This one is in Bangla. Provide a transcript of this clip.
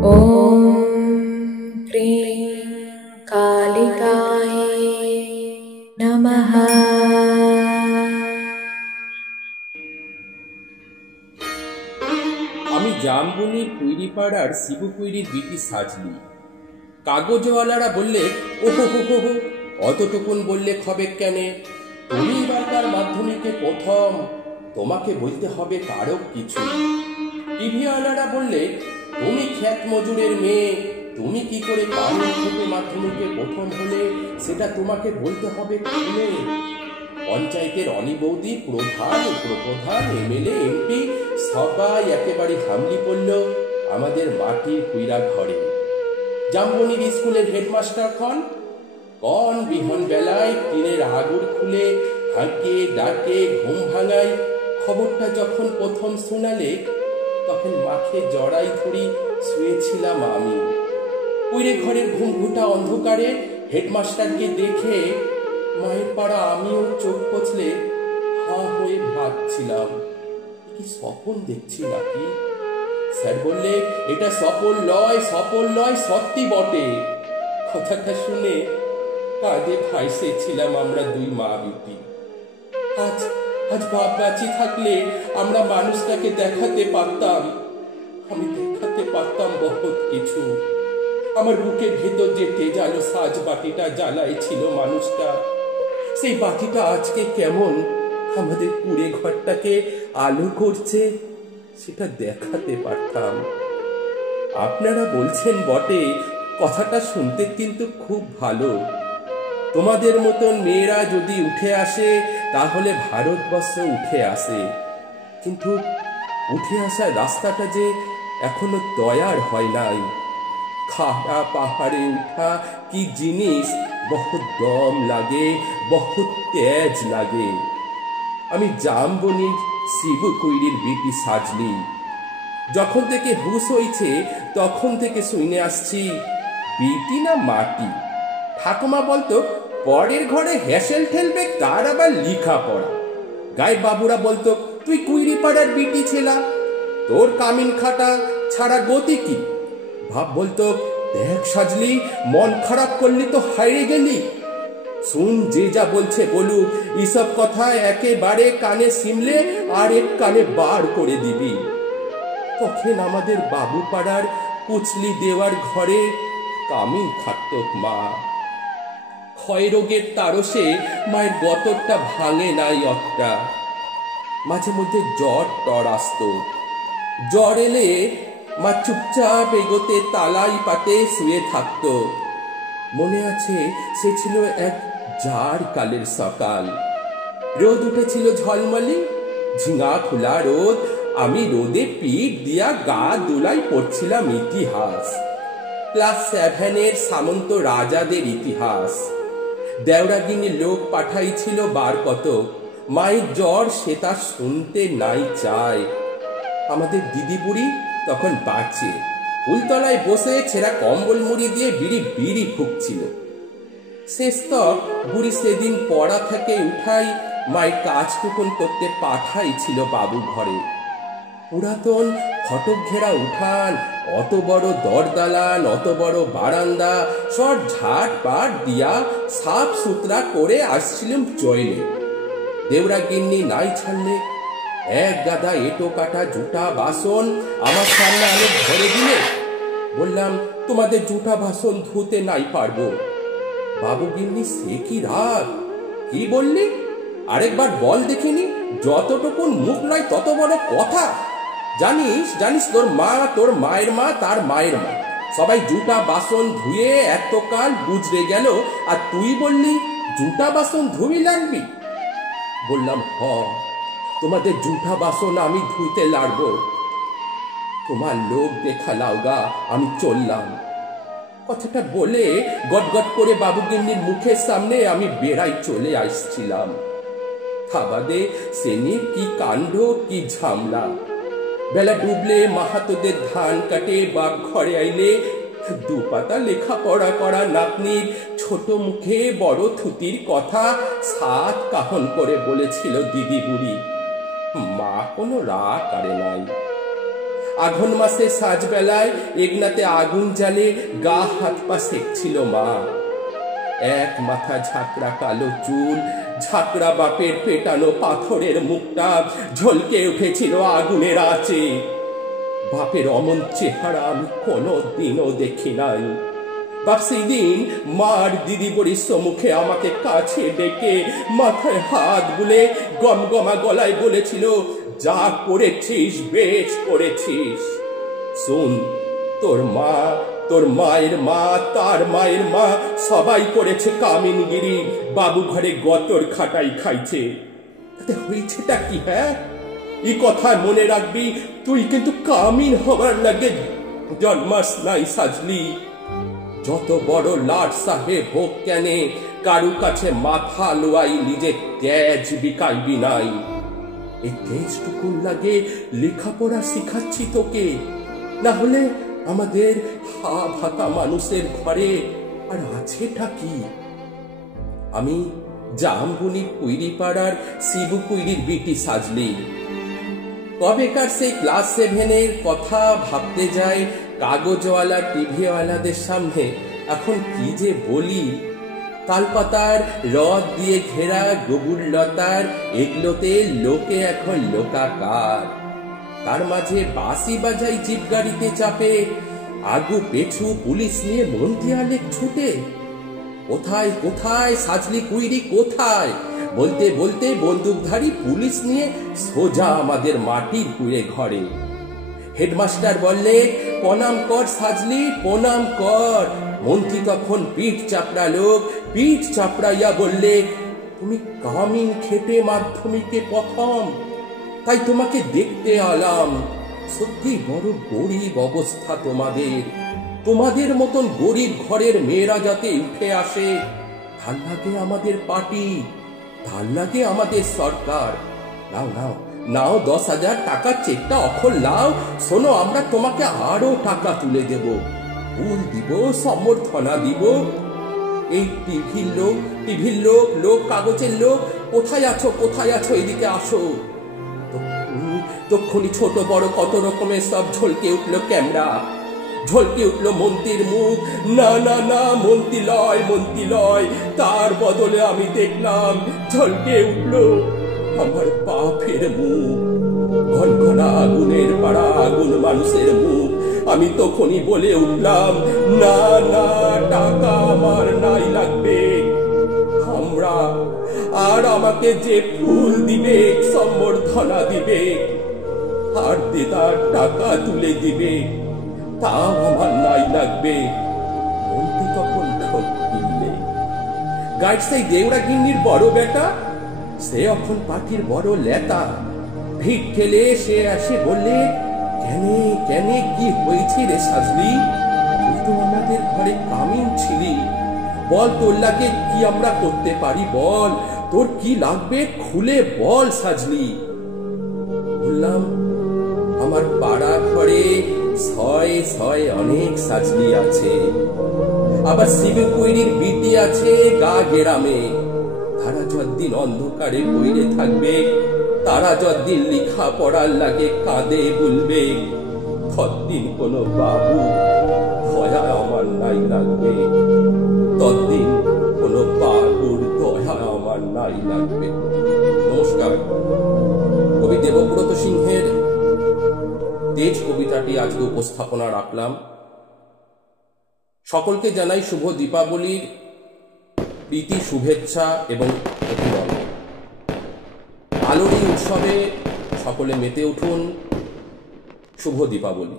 ॐ क्रीं कालिकायै नमः। আমি জামবনি কুইরিপাড়ার শিবু কুইরির বিটি সাজলি। কাগজওয়ালারা বললে, ওহো হো হো হো, অতটুকুন বললে খবে কেনে? তুমি এবারকার মাধ্যমিকে প্রথম, তোমাকে বলতে হবে কারো কিছু। টিভিওয়ালারা বললে, তুমি খ্যাত মজুরের মেয়ে, তুমি কি করে কারোর থেকে মাধ্যমিকে প্রথম হলে সেটা তোমাকে বলতে হবে খুলে। পঞ্চায়েতের অনি বৌদি, প্রধান, উপপ্রধান, এমএলএ, এমপি সবাই একেবারে হামলি পড়ল আমাদের মাটির কুইরা ঘরে। জামবনির স্কুলের হেডমাস্টার কন বিহন বেলায় টিনের আগুর খুলে হাঁকে ডাকে ঘুম ভাঙায়। খবরটা যখন প্রথম শোনালে তখন মাখে জড়াই ধরি শুয়েছিলাম আমি। কুইরে ঘরের ঘুমঘুটা অন্ধকারে হেডমাস্টারকে দেখে মায়ের পাড়া আমিও চোখ কচলে হাঁ হয়ে ভাবছিলাম, কি স্বপন দেখছি নাকি। স্যার বললে, এটা সফল লয় সত্যি বটে। কথাটা শুনে কাঁদে ভাইসেছিলাম আমরা দুই মা বিটি। আজ বাপ বাঁচি থাকলে আমরা মানুষটাকে দেখাতে পারতাম। আমি দেখাতে পারতাম বহুত কিছু। আমার বুকের ভেতর যে তেজালো সাজ বাটিটা জ্বালাই ছিল মানুষটা, সেই বাটিটা আজকে কেমন আমাদের কুড়ে ঘরটাকে আলো করছে সেটা দেখাতে পারতাম। আপনারা বলছেন বটে, কথাটা শুনতে কিন্তু খুব ভালো। তোমাদের মতন মেয়েরা যদি উঠে আসে তাহলে ভারতবর্ষ উঠে আসে, কিন্তু উঠে আসার রাস্তাটা যে এখনো তৈয়ার হয় নাই। খাড়া পাহাড়ে উঠা কি জিনিস, বহুত দম লাগে, বহুত তেজ লাগে। আমি জামবনির শিবু কুইরির বিটি সাজলি। যখন থেকে হুশ হয়েছে তখন থেকে শুনে আসছি, বিটি না মাটি। ঠাকুমা বলতো, পরের ঘরে হেসেল ঠেলবে তার আবার লিখা পড়া। গায়ে বাবুরা বলতো, তুই কুইরি পাড়ার বিটি ছেলা, তোর কামিন খাটা ছাড়া গতি কি। ভাব বলতো, দেখ সাজলি, মন খারাপ করলি তো হারিয়ে গেলি। শুন, যে যা বলছে বলুক, এসব কথা একেবারে কানে শিমলে আর এক কানে বার করে দিবি। তখন আমাদের বাবু পাড়ার কুচলি দেওয়ার ঘরে কামিন খাটত মা। ক্ষয় রোগের তারসে মায়ের গতরটা ভাঙে নাই অতটা। মাঝে মধ্যে জ্বর টর আসতো। জ্বর এলে মা চুপচাপ এগোতে তালাই পাতে শুয়ে থাকত। মনে আছে, সে ছিল এক জার কালের সকাল। রোদ উঠেছিল ঝলমলি, ঝিঙা খোলা রোদ। আমি রোদে পিঠ দিয়া গা দোলাই পড়ছিলাম ইতিহাস, ক্লাস 7 সামন্ত রাজাদের ইতিহাস। দেওরাগিনী লোক পাঠাইছিল বার কত, মায়ের জ্বর সে তা শুনতে নাই চায়। আমাদের দিদি বুড়ি তখন বাঁচে, উলতলায় বসে ছেঁড়া কম্বল মুড়ি দিয়ে বিড়ি বিড়ি ফুঁকছিল। শেষ তক বুড়ি সেদিন পড়া থেকে উঠাই মায়ের কাজটুকুন করতে পাঠাইছিল বাবু ঘরে। পুরাতন ফটক ঘেরা উঠান, অত বড় দরদালান, অত বড় বারান্দা, সব ঝাট পাট দিয়া সাফ সুতরা করে আসছিলাম চইলে। দেওরা গিন্নি নাই ছাড়লে এক গাদা এটো কাটা জুটা বাসন আমার সামনে আলো ধরে দিলে। বললাম, তোমাদের জুটা বাসন ধুতে নাই পারবো। বাবু গিন্নি, সে কি রাগ, কি বললি? আরেকবার বল দেখিনি। যতটুকুন মুখ নয় তত বড় কথা। জানিস তোর মা, তোর মায়ের মা, তার মায়ের মা সবাই জুটা বাসন ধুয়ে এতকাল গুজরে গেল, আর তুই বললি জুটা বাসন ধুবি লাগবি। বললাম, তোমাদের জুটা বাসন আমি ধুইতে লাগবো। তোমার লোক দেখা লাউগা, আমি চললাম। কথাটা বলে গটগট করে বাবুগিন্নির মুখের সামনে আমি বেড়াই চলে আসছিলাম। খাবাদে সেনির কি কাণ্ড, কি ঝামলা। বেলা ডুবলে মাহাতোদের ধান কাটে বাপ ঘরে আইলে দুপাতা লেখাপড়া করা নাতনির ছোট মুখে বড় থুতির কথা 7 কাহন করে বলেছিল দিদি বুড়ি। মা কোনো রাগ করে নাই। আঘন মাসে সাজবেলায় এগনাতে আগুন জ্বালে গা হাত পা সেকছিল মা। এক মাথা ঝাঁকড়া কালো চুল, ঝাঁকড়া বাপের পেটানো পাথরের মুখটা ঝলকে উঠেছিল আগুনের আঁচে। বাপের অমন চেহারা আমি কোনোদিনও দেখি নাই। বাপ সেদিন মার দিদি বড়ির সম্মুখে আমাকে কাছে ডেকে মাথায় হাত বুলে গমগমা গলায় বলেছিল, যা করেছিস বেশ করেছিস। শোন, তোর মায়ের মা, তার মায়ের মা সবাই করেছে কামিনগিরি, বাবু ঘরে গতর খাটাই খাইছে। তাতে হয়েছেটা কি? হ্যাঁ, এই কথা মনে রাখবি, তুই কিন্তু কামিন হবার লাগে জন্মাস নাই সাজলি। যত বড় লাট সাহেব হোক কেনে, কারু কাছে মাথা লোয়াই নিজে তেজ বিকাইবি নাই। এই তেজটুকুন লাগে লেখাপড়া শিখাচ্ছি তোকে, না হলে আমাদের হা ভাতা মানুষের ঘরে আর আছেটা কি? আমি জামবুনি কুইরিপাড়ার শিবু কুইরির বিটি সাজলি। কবেকার সেই ক্লাস 7-এর কথা ভাবতে যায় কাগজওয়ালা টিভিওয়ালাদের সামনে। এখন কি যে বলি, তালপাতার রদ দিয়ে ঘেরা গবুর লতার এগুলোতে লোকে এখন লোকাকার। তার মাঝে বাঁশি বাজাই জিপ গাড়িতে চাপে, আগু পেছু পুলিশ নিয়ে মন্ত্রিয়ালে ছুটে। কোথায় কোথায় সাজলি কুইরি কোথায় বলতে বলতে বন্দুকধারী পুলিশ নিয়ে সোজা আমাদের মাটির কুড়ে ঘরে। হেডমাস্টার বললে, প্রণাম কর সাজলি, প্রণাম কর। মন্ত্রী তখন পিঠ চাপড়া লোক, পিঠ চাপড়াইয়া বললে, তুমি কামিন খেটে মাধ্যমিকে প্রথম, তাই তোমাকে দেখতে আলাম। সত্যি বড় গরিব অবস্থা তোমাদের। তোমাদের মতন গরিব ঘরের মেয়েরা যাতে উঠে আসে, তার লাগে আমাদের পার্টি, তার লাগে আমাদের সরকার। নাও নাও নাও, 10,000 টাকার চেকটা অখল লাও। শোনো, আমরা তোমাকে আরো টাকা তুলে দেব, ফুল দিব, সম্বর্ধনা দিব। এই টিভির লোক কাগজের লোক, কোথায় আছো কোথায় আছো, এদিকে আসো। তক্ষুনি ছোট বড় কত রকমের সব ঝলকে উঠলো ক্যামেরা, ঝলকে উঠলো মন্ত্রীর মুখ। না না না, মন্ত্রী লয়। তার বদলে আমি দেখলাম ঝলকে উঠলো আমার বাপের মুখ, ঘনঘনা আগুনের পাড়া আগুন মানুষের মুখ। আমি তখনই বলে উঠলাম, না না, টাকা আমার নাই লাগবে। আমরা আর আমাকে যে ফুল দিবে, সম্বর্ধনা দিবে, আর দেদার টাকা তুলে দিবে, তাও আমার নাই লাগবে। মন্ত্রী তখন ঠোক কিনলে। গাইড সেই দেওড়া গিন্নির বড় বেটা, সে এখন পাখির বড় লেতা। ভিড় খেলে সে আসে বললে, কেনে কি হয়েছে রে সাজলি? তুই তো আমাদের ঘরে কামিন ছিলি, বল তোর লাগে কি আমরা করতে পারি, বল তোর কি লাগবে খুলে বল সাজলি। বললাম, আমার পাড়া ঘরে ছয় অনেক সাজলি আছে, আবার শিবু কুইরির বিটি আছে গা গেরামে। তারা যতদিন অন্ধকারে বইরে থাকবে, তারা যতদিন লেখা পড়ার লাগে কাঁদে বলবে, ততদিন কোন বাবু দয়া আমার নাই লাগবে, ততদিন কোন বাবুর দয়া আমার নাই লাগবে। নমস্কার। কবি দেবব্রত সিংহের তেজ কবিতাটি আজকে উপস্থাপনা রাখলাম। সকলকে জানাই শুভ দীপাবলির প্রীতি শুভেচ্ছা এবং অভিনন্দন। আলোর এই উৎসবে সকলে মেতে উঠুন। শুভ দীপাবলি।